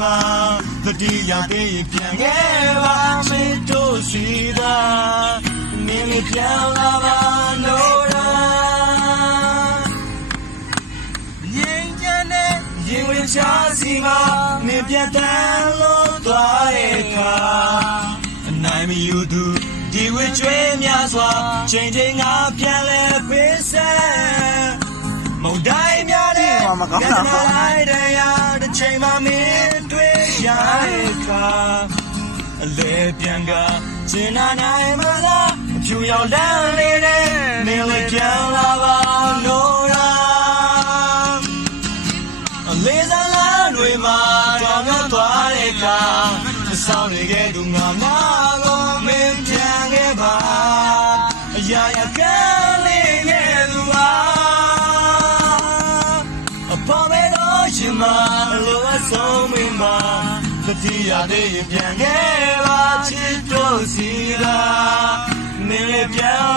မှာတတိယတဲ့ပြန်ခဲ့ပါမင်းတို့စီသာမင်းလေးပြန်လာပါလို့ရင်ကျန်တဲ့ရင်ဝင်ချစီမှာမင်းပြတ်တမ်းလို့သွားတဲ့အခါအနိုင်မယူသူဒီဝေကျွေးများစွာချိန်ချိန်ငါပြန်လဲပေးဆက်မုန်တိုင်းများတဲ့ညနေလိုက်တဲ့ရတဲ့ချိန်မှမင်းတွေ့ရတဲ့အခါအလဲပြန်ကကျင်နာနိုင်မလားအဖြူရောင်လမ်းလေးနဲ့မင်းလေးပြန်လာပါလို့လားအလေးစားလမ်းတွေမှာကြောင်မြောက်သွားတဲ့အခါဆောင်းတွေကသူငါနာကိုမင်းပြန်ခဲ့ပါအရာရာကလေးရဲ့သူပါအပေါ်မဲ့တော့ရှင်မလိုအပ်ဆုံးမင်းပါတတိယတဲ့ပြန်ခဲ့ပါချစ်တို့စီကမင်းလေးပြန်